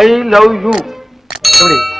I love you today.